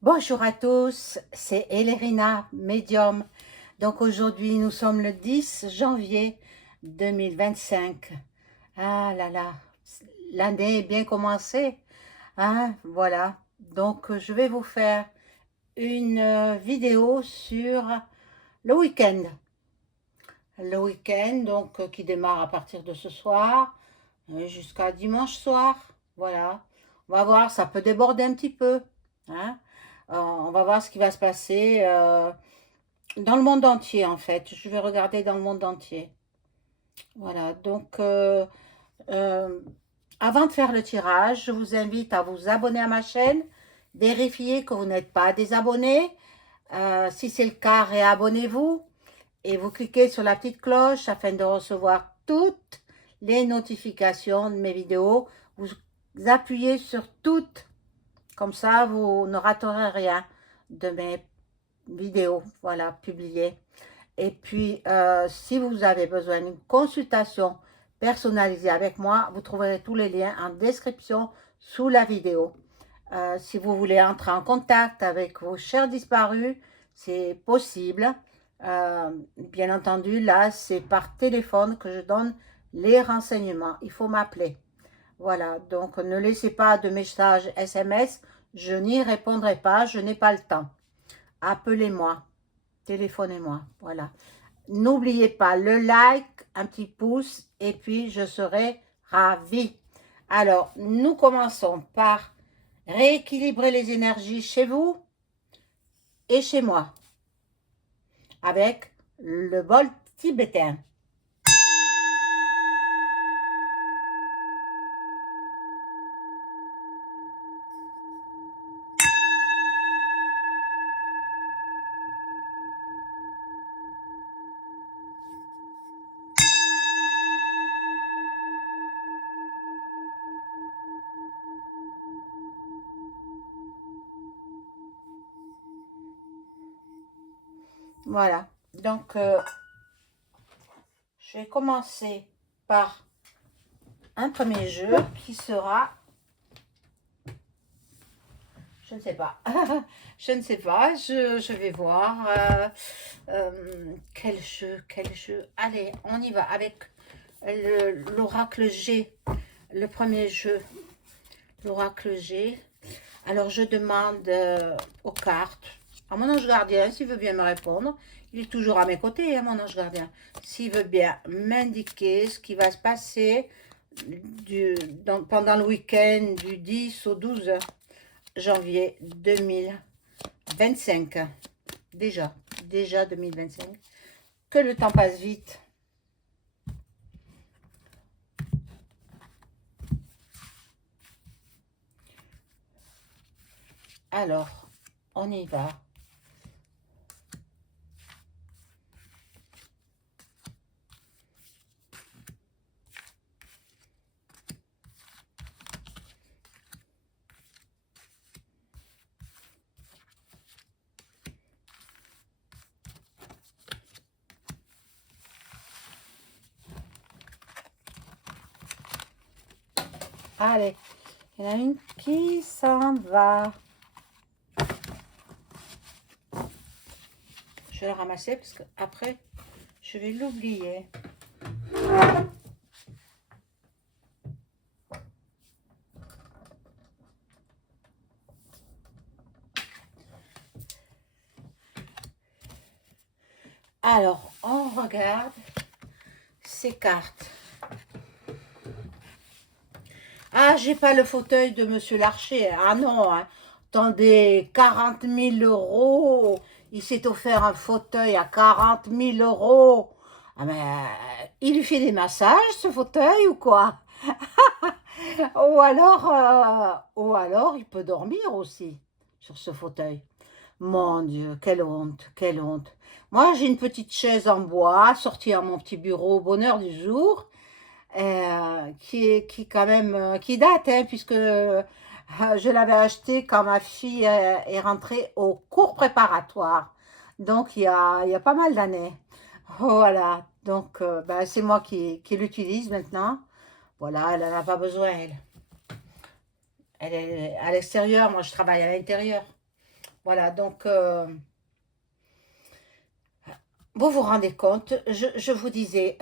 Bonjour à tous, c'est Elérina, médium. Donc aujourd'hui, nous sommes le 10 janvier 2025. Ah là là, l'année est bien commencée, hein, voilà. Donc je vais vous faire une vidéo sur le week-end. Le week-end, donc qui démarre à partir de ce soir jusqu'à dimanche soir. Voilà. On va voir, ça peut déborder un petit peu, hein. On va voir ce qui va se passer dans le monde entier, en fait. Je vais regarder dans le monde entier. Voilà. Donc, euh, avant de faire le tirage, je vous invite à vous abonner à ma chaîne, vérifier que vous n'êtes pas désabonné. Si c'est le cas, réabonnez-vous et vous cliquez sur la petite cloche afin de recevoir toutes les notifications de mes vidéos. Vous appuyez sur toutes, comme ça vous ne raterez rien de mes vidéos, voilà, publiées. Et puis, si vous avez besoin d'une consultation personnalisée avec moi, vous trouverez tous les liens en description sous la vidéo. Si vous voulez entrer en contact avec vos chers disparus, c'est possible. Bien entendu, là, c'est par téléphone que je donne les renseignements. Il faut m'appeler. Voilà, donc ne laissez pas de messages SMS. Je n'y répondrai pas, je n'ai pas le temps. Appelez-moi, téléphonez-moi. Voilà. N'oubliez pas le like, un petit pouce, et puis je serai ravie. Alors, nous commençons par rééquilibrer les énergies chez vous et chez moi avec le bol tibétain. Voilà, donc je vais commencer par un premier jeu qui sera, je ne sais pas, je ne sais pas, je vais voir quel jeu. Allez, on y va avec l'oracle G, le premier jeu, l'oracle G. Alors je demande aux cartes, à mon ange gardien, s'il veut bien me répondre. Il est toujours à mes côtés, hein, mon ange gardien. S'il veut bien m'indiquer ce qui va se passer pendant le week-end du 10 au 12 janvier 2025. Déjà 2025. Que le temps passe vite. Alors, on y va. Allez, il y en a une qui s'en va. Je vais la ramasser parce que après je vais l'oublier. Alors, on regarde ces cartes. Ah, j'ai pas le fauteuil de Monsieur Larcher. Ah non, hein. Attendez, 40 000 euros. Il s'est offert un fauteuil à 40 000 euros. Ah mais, il lui fait des massages, ce fauteuil, ou quoi? Ou alors, il peut dormir aussi sur ce fauteuil. Mon Dieu, quelle honte, quelle honte. Moi, j'ai une petite chaise en bois, sortie à mon petit bureau au bonheur du jour, qui quand même, qui date, hein, puisque je l'avais acheté quand ma fille est rentrée au cours préparatoire. Donc, il y a pas mal d'années. Voilà, donc ben, c'est moi qui l'utilise maintenant. Voilà, elle n'en a pas besoin, elle. Elle est à l'extérieur, moi je travaille à l'intérieur. Voilà, donc, vous vous rendez compte, je vous disais,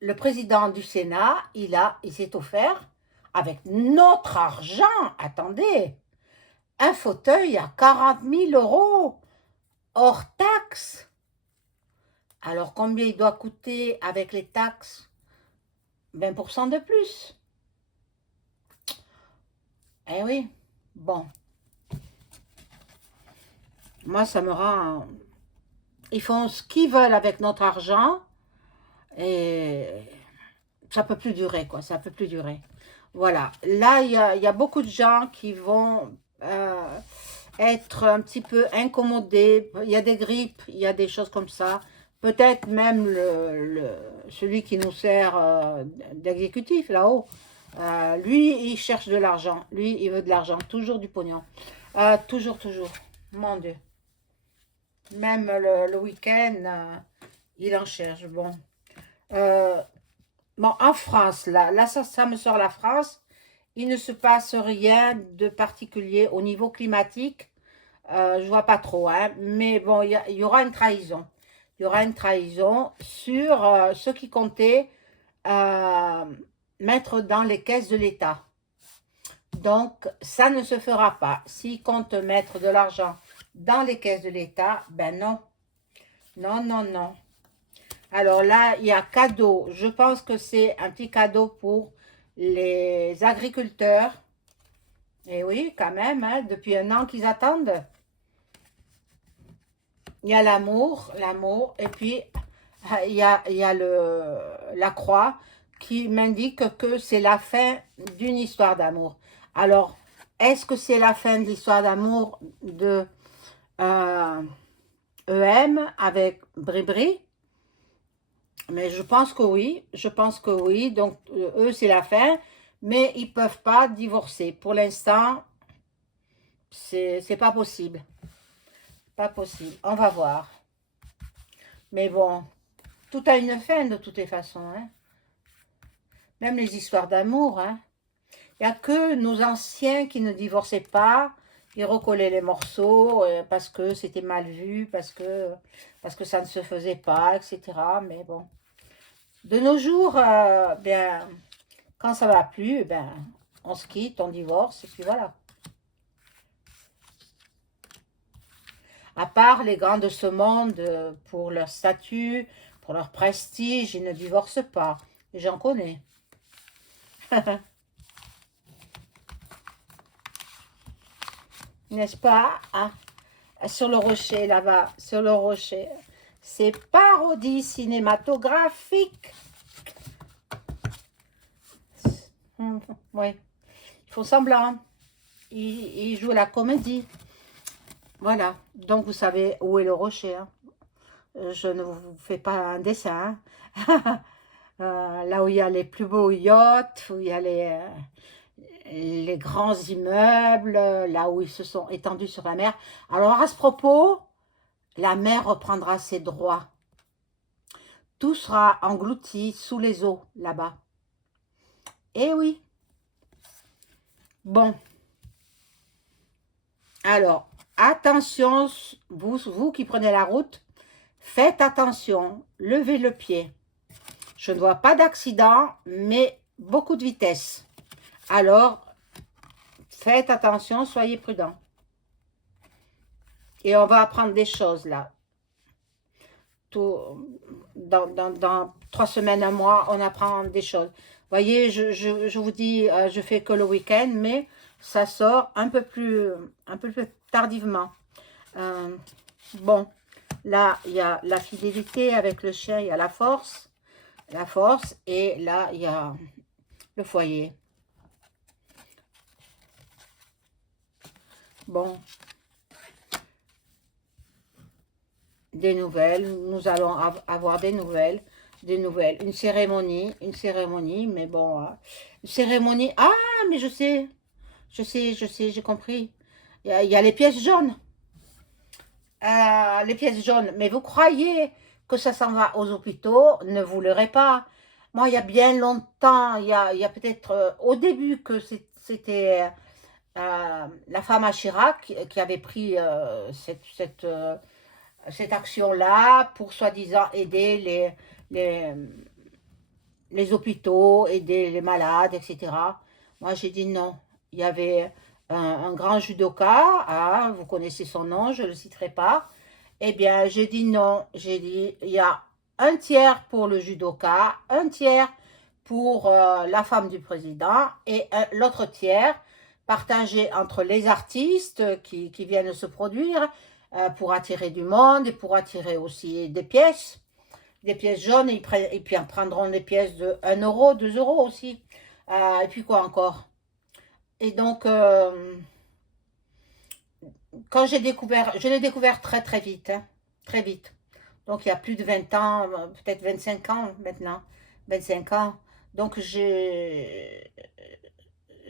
le président du Sénat, il s'est offert, avec notre argent, attendez, un fauteuil à 40 000 € hors taxes. Alors combien il doit coûter avec les taxes? 20% de plus. Eh oui, bon, moi ça me rend... Ils font ce qu'ils veulent avec notre argent et ça peut plus durer, quoi, ça peut plus durer. Voilà, là il y a beaucoup de gens qui vont être un petit peu incommodés, il y a des grippes, il y a des choses comme ça. Peut-être même celui qui nous sert d'exécutif là-haut, lui, il cherche de l'argent. Lui, il veut de l'argent, toujours du pognon. Toujours, toujours. Mon Dieu. Même le week-end, il en cherche. Bon. Euh, bon, en France, là ça me sort la France. Il ne se passe rien de particulier au niveau climatique. Je vois pas trop, hein. Mais bon, il y aura une trahison. Il y aura une trahison sur ce qui comptait euh, mettre dans les caisses de l'État. Donc, ça ne se fera pas. S'ils comptent mettre de l'argent dans les caisses de l'État, ben non. Non, non, non. Alors là, il y a cadeau. Je pense que c'est un petit cadeau pour les agriculteurs. Et oui, quand même, hein, depuis un an qu'ils attendent. Il y a l'amour, et puis il y a la croix qui m'indique que c'est la fin d'une histoire d'amour. Alors, est-ce que c'est la fin de l'histoire d'amour de euh, EM avec Bribri? Mais je pense que oui, je pense que oui. Donc, eux, c'est la fin, mais ils ne peuvent pas divorcer. Pour l'instant, c'est pas possible. Pas possible. On va voir. Mais bon, tout a une fin de toutes les façons, hein. Même les histoires d'amour, hein. Il n'y a que nos anciens qui ne divorçaient pas. Ils recollaient les morceaux parce que c'était mal vu, parce que ça ne se faisait pas, etc. Mais bon, de nos jours, bien, quand ça va plus, ben, on se quitte, on divorce, et puis voilà. À part les grands de ce monde, pour leur statut, pour leur prestige, ils ne divorcent pas. J'en connais. N'est-ce pas? Ah, sur le rocher, là-bas, sur le rocher. C'est parodie cinématographique. Oui, ils font semblant. Ils jouent la comédie. Voilà. Donc, vous savez où est le rocher, hein. Je ne vous fais pas un dessin, hein. Là où il y a les plus beaux yachts, où il y a les grands immeubles, là où ils se sont étendus sur la mer. Alors, à ce propos, la mer reprendra ses droits. Tout sera englouti sous les eaux, là-bas. Eh oui. Bon. Alors, attention, vous qui prenez la route, faites attention, levez le pied. Je ne vois pas d'accident, mais beaucoup de vitesse. Alors, faites attention, soyez prudents. Et on va apprendre des choses là. Tout, dans 3 semaines, un mois, on apprend des choses. Vous voyez, je vous dis, je fais que le week-end, mais ça sort un peu plus tardivement. Bon, là, il y a la fidélité avec le chien, il y a la force, et là, il y a le foyer. Bon, des nouvelles, nous allons avoir des nouvelles, une cérémonie, mais bon, une cérémonie, ah, mais je sais, j'ai compris, il y a les pièces jaunes, mais vous croyez que ça s'en va aux hôpitaux? Ne vous leurrez pas. Moi, il y a bien longtemps, il y a peut-être au début que c'était la femme à Chirac qui avait pris cette action-là pour soi-disant aider les, les hôpitaux, aider les malades, etc. Moi, j'ai dit non. Il y avait un grand judoka, hein, vous connaissez son nom, je ne le citerai pas. Eh bien, j'ai dit non. J'ai dit, il y a un tiers pour le judoka, un tiers pour la femme du président et l'autre tiers partagé entre les artistes qui viennent se produire pour attirer du monde et pour attirer aussi des pièces jaunes et puis en prendront des pièces de 1 euro, 2 euros aussi. Et puis quoi encore. Et donc, quand j'ai découvert, je l'ai découvert très très vite, hein, très vite. Donc il y a plus de 20 ans, peut-être 25 ans maintenant, 25 ans. Donc j'ai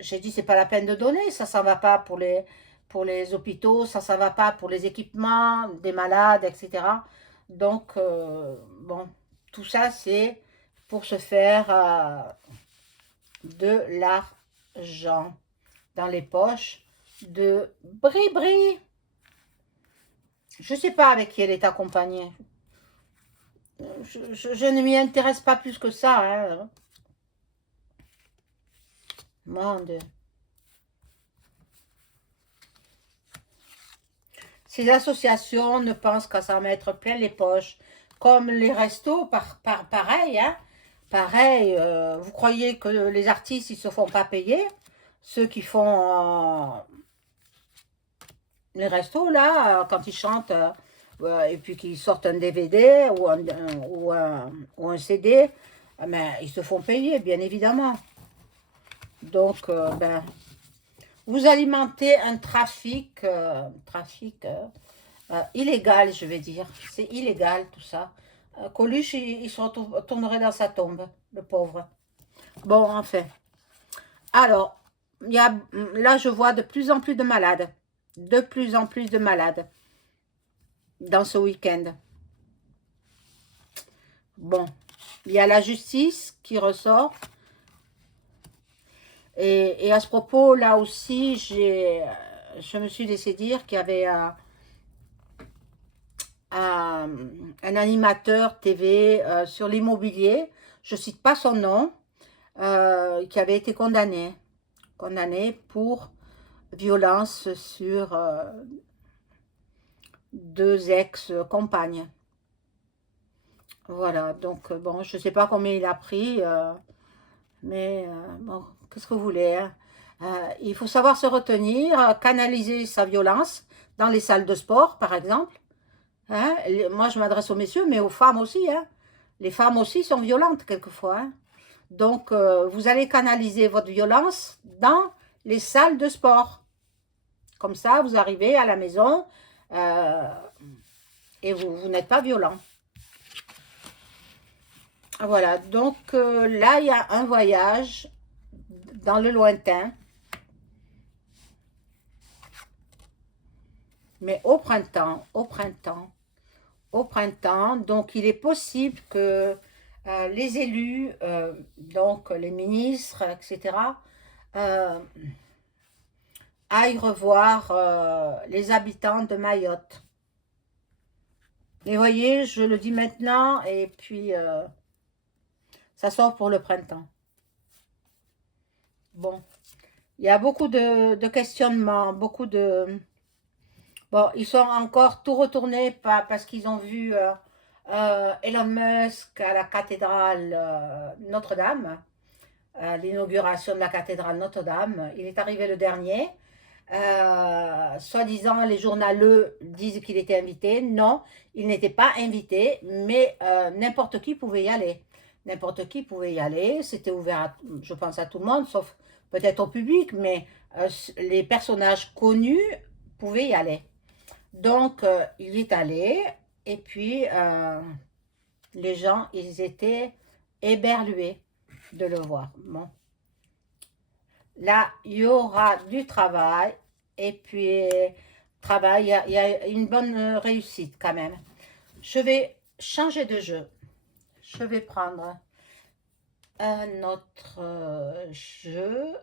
dit c'est pas la peine de donner, ça va pas pour les hôpitaux, ça va pas pour les équipements des malades, etc. Donc bon, tout ça c'est pour se faire de l'argent dans les poches de Bri-Bri. Je sais pas avec qui elle est accompagnée. Je ne m'y intéresse pas plus que ça. Hein. Monde. Ces associations ne pensent qu'à s'en mettre plein les poches. Comme les restos, pareil. Hein. Pareil, vous croyez que les artistes, ils se font pas payer? Ceux qui font les restos, là, quand ils chantent, et puis qu'ils sortent un DVD ou un CD, mais ils se font payer, bien évidemment. Donc, ben, vous alimentez un trafic illégal, je vais dire. C'est illégal, tout ça. Coluche, il se retournerait dans sa tombe, le pauvre. Bon, enfin. Alors, là, je vois de plus en plus de malades. De plus en plus de malades dans ce week-end. Bon, il y a la justice qui ressort. Et à ce propos, là aussi, je me suis laissé dire qu'il y avait un animateur TV sur l'immobilier, je ne cite pas son nom, qui avait été condamné pour violence sur 2 ex-compagnes. Voilà, donc bon, je ne sais pas combien il a pris, mais bon, qu'est-ce que vous voulez, hein? Il faut savoir se retenir, canaliser sa violence dans les salles de sport, par exemple. Hein? Moi, je m'adresse aux messieurs, mais aux femmes aussi. Hein? Les femmes aussi sont violentes quelquefois. Hein? Donc, vous allez canaliser votre violence dans les salles de sport. Comme ça, vous arrivez à la maison et vous n'êtes pas violent. Voilà, donc là, il y a un voyage dans le lointain. Mais au printemps, donc il est possible que les élus, donc les ministres, etc., aillent revoir les habitants de Mayotte. Et voyez, je le dis maintenant, et puis ça sort pour le printemps. Bon, il y a beaucoup de questionnements, beaucoup de... Bon, ils sont encore tout retournés parce qu'ils ont vu Elon Musk à la cathédrale Notre-Dame, l'inauguration de la cathédrale Notre-Dame. Il est arrivé le dernier. Soi-disant, les journaleux disent qu'il était invité. Non, il n'était pas invité, mais n'importe qui pouvait y aller. N'importe qui pouvait y aller. C'était ouvert, je pense, à tout le monde, sauf peut-être au public, mais les personnages connus pouvaient y aller. Donc, il est allé, et puis les gens, ils étaient éberlués de le voir. Bon. Là, il y aura du travail, et puis, travail, il y a une bonne réussite quand même. Je vais changer de jeu. Je vais prendre un autre jeu.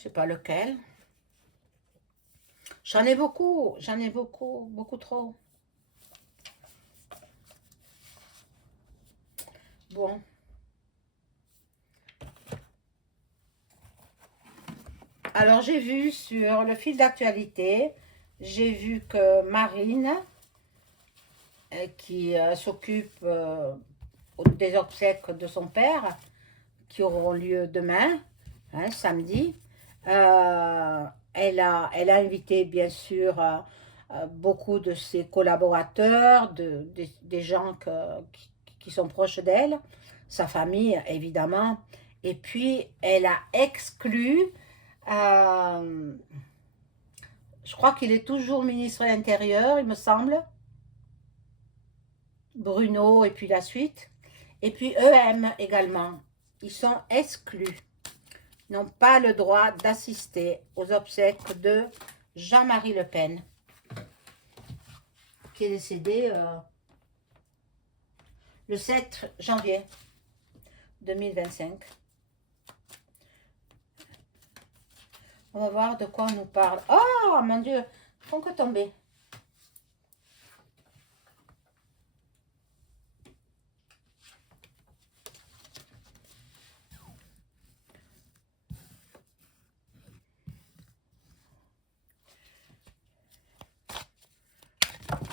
Je sais pas lequel. J'en ai beaucoup, beaucoup trop. Bon. Alors j'ai vu sur le fil d'actualité, j'ai vu que Marine, qui s'occupe des obsèques de son père, qui auront lieu demain, hein, samedi, elle a invité bien sûr beaucoup de ses collaborateurs, des gens qui sont proches d'elle, sa famille évidemment, et puis elle a exclu, euh, je crois qu'il est toujours ministre de l'Intérieur, il me semble, Bruno et puis la suite, et puis EM également, ils sont exclus, n'ont pas le droit d'assister aux obsèques de Jean-Marie Le Pen, qui est décédé le 7 janvier 2025. On va voir de quoi on nous parle. Oh mon Dieu, font que tomber.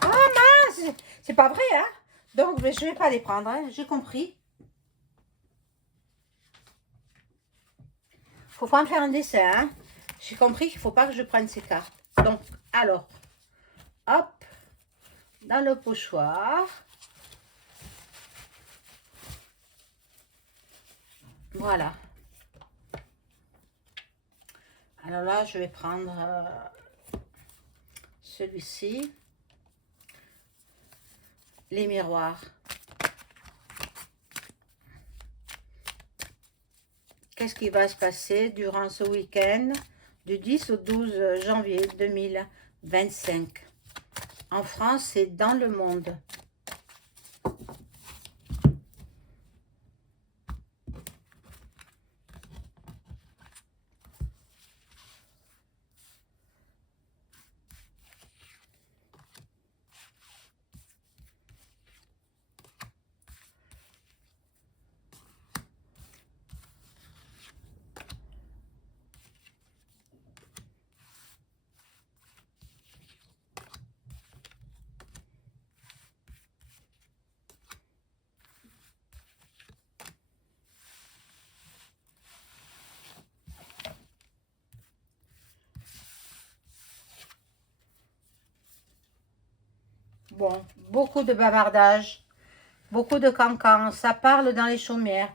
Ah mince, c'est pas vrai, hein? Donc je vais pas les prendre, hein, j'ai compris. Faut pas me faire un dessin, hein? J'ai compris qu'il faut pas que je prenne ces cartes. Donc, alors, hop, dans le pochoir. Voilà. Alors là, je vais prendre celui-ci. Les miroirs. Qu'est-ce qui va se passer durant ce week-end du 10 au 12 janvier 2025 en France et dans le monde? Bon, beaucoup de bavardage, beaucoup de cancans, ça parle dans les chaumières.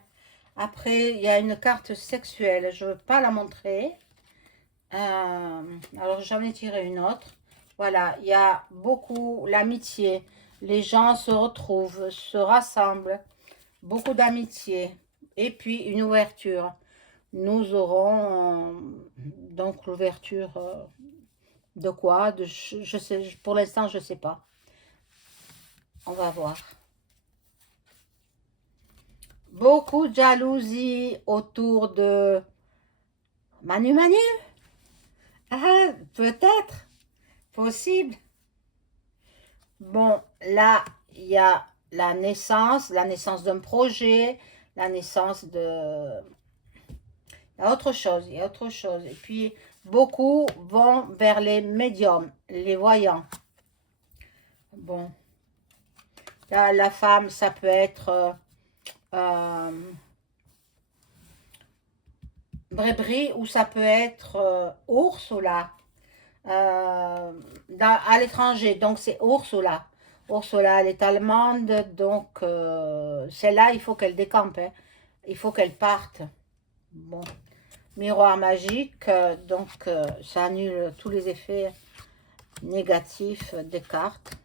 Après, il y a une carte sexuelle, je ne veux pas la montrer. Alors, j'en ai tiré une autre. Voilà, il y a beaucoup l'amitié. Les gens se retrouvent, se rassemblent. Beaucoup d'amitié. Et puis, une ouverture. Nous aurons donc l'ouverture de quoi? Je sais, pour l'instant, je ne sais pas. On va voir. Beaucoup de jalousie autour de Manu Manu. Ah, peut-être. Possible. Bon, là, il y a la naissance d'un projet, la naissance de... Il y a autre chose, il y a autre chose. Et puis, beaucoup vont vers les médiums, les voyants. Bon, là, la femme, ça peut être Brébry ou ça peut être Ursula. À l'étranger, donc c'est Ursula. Ursula, elle est allemande, donc celle-là, il faut qu'elle décampe, hein. Il faut qu'elle parte. Bon, miroir magique, donc ça annule tous les effets négatifs des cartes.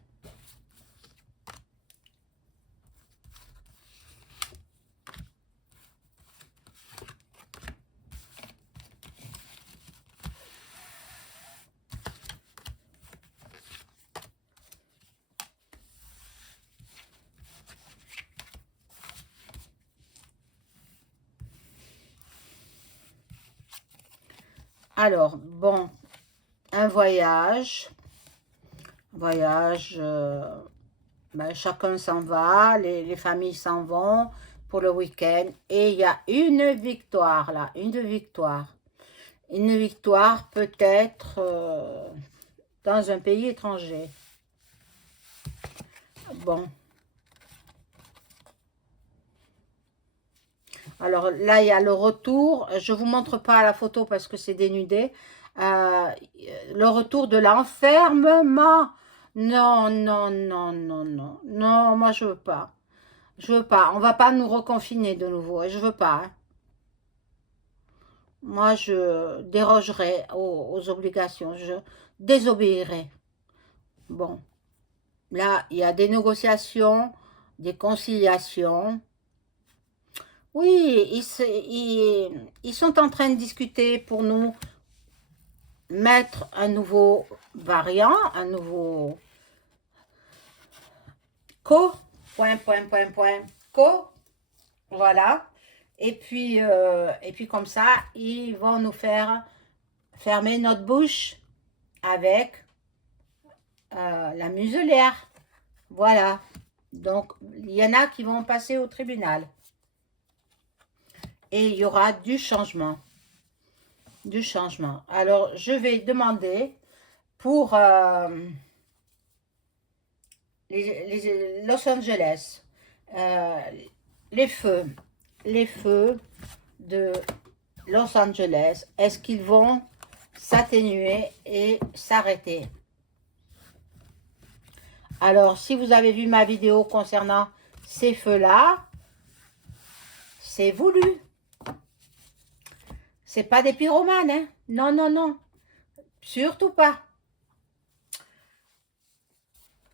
Alors, bon, un voyage. Voyage, ben, chacun s'en va, les familles s'en vont pour le week-end. Et il y a une victoire là, une victoire. Une victoire peut-être dans un pays étranger. Bon. Alors là, il y a le retour. Je ne vous montre pas la photo parce que c'est dénudé. Euh, le retour de l'enfermement. Non, non, non, non, non. Non, moi, je veux pas. Je veux pas. On va pas nous reconfiner de nouveau. Je veux pas. Hein. Moi, je dérogerai aux obligations. Je désobéirai. Bon. Là, il y a des négociations, des conciliations. Oui, ils sont en train de discuter pour nous mettre un nouveau variant, un nouveau co, voilà. Et puis comme ça, ils vont nous faire fermer notre bouche avec la muselière. Voilà. Donc, il y en a qui vont passer au tribunal. Et il y aura du changement. Du changement. Alors, je vais demander pour Los Angeles, euh, les feux de Los Angeles, est-ce qu'ils vont s'atténuer et s'arrêter? Alors, si vous avez vu ma vidéo concernant ces feux-là, c'est voulu. C'est pas des pyromanes, hein? Non, non, non. Surtout pas.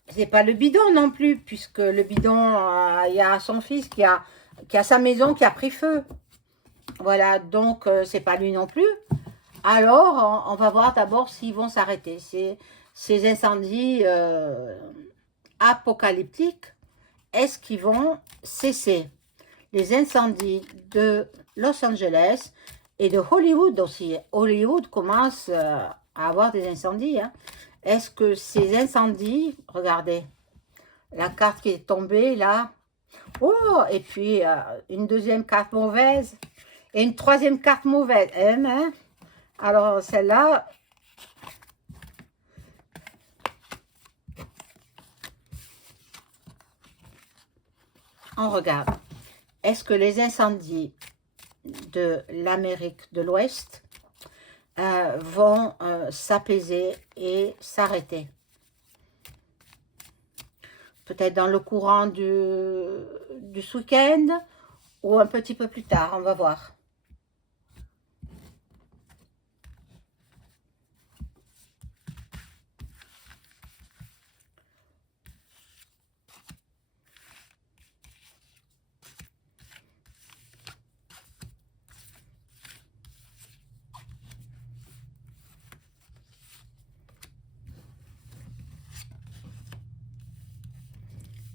C'est pas le bidon non plus, puisque le bidon, il y a son fils qui a sa maison qui a pris feu. Voilà, donc c'est pas lui non plus. Alors, on va voir d'abord s'ils vont s'arrêter. Ces incendies apocalyptiques, est-ce qu'ils vont cesser? Les incendies de Los Angeles et de Hollywood aussi. Hollywood commence à avoir des incendies. Hein. Est-ce que ces incendies, regardez, la carte qui est tombée là, oh, et puis une deuxième carte mauvaise, et une troisième carte mauvaise. Hein? Alors celle-là, on regarde. Est-ce que les incendies de l'Amérique de l'Ouest vont s'apaiser et s'arrêter? Peut-être dans le courant du ce week-end ou un petit peu plus tard, on va voir.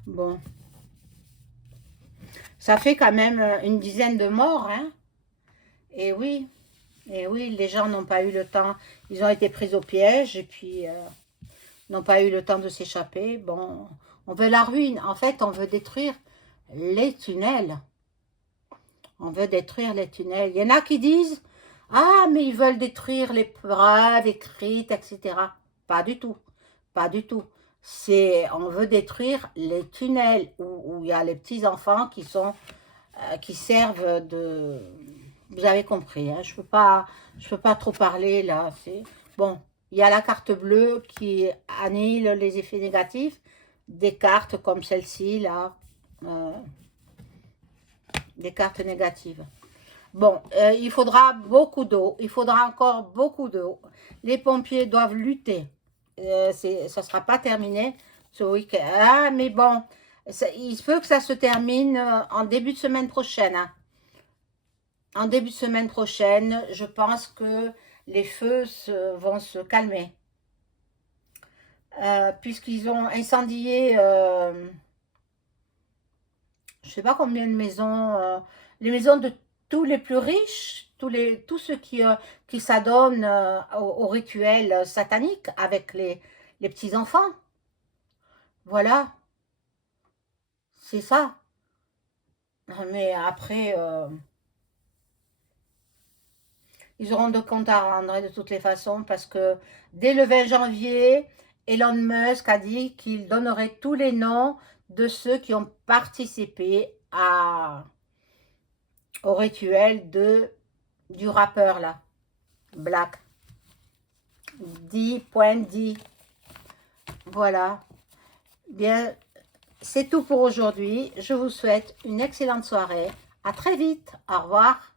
Bon, ça fait quand même une dizaine de morts, hein? Et oui, les gens n'ont pas eu le temps, ils ont été pris au piège et puis n'ont pas eu le temps de s'échapper. Bon, on veut la ruine. En fait, on veut détruire les tunnels. On veut détruire les tunnels. Il y en a qui disent, ah, mais ils veulent détruire les preuves écrites, etc. Pas du tout. Pas du tout. On veut détruire les tunnels où il y a les petits-enfants qui servent de... Vous avez compris, hein, je peux pas trop parler là. Bon, il y a la carte bleue qui annule les effets négatifs des cartes comme celle-ci là, euh, des cartes négatives. Bon, il faudra beaucoup d'eau, il faudra encore beaucoup d'eau. Les pompiers doivent lutter. Ça ne sera pas terminé ce week-end. Ah, mais bon, il se peut que ça se termine en début de semaine prochaine. Hein. En début de semaine prochaine, je pense que les feux vont se calmer. Puisqu'ils ont incendié, je ne sais pas combien de maisons, les maisons tous les plus riches, tous ceux qui s'adonnent au rituel satanique avec les petits-enfants. Voilà, c'est ça. Mais après, ils auront de comptes à rendre de toutes les façons parce que dès le 20 janvier, Elon Musk a dit qu'il donnerait tous les noms de ceux qui ont participé au rituel du rappeur là, Black. D.D. Voilà. Bien, c'est tout pour aujourd'hui. Je vous souhaite une excellente soirée. À très vite. Au revoir.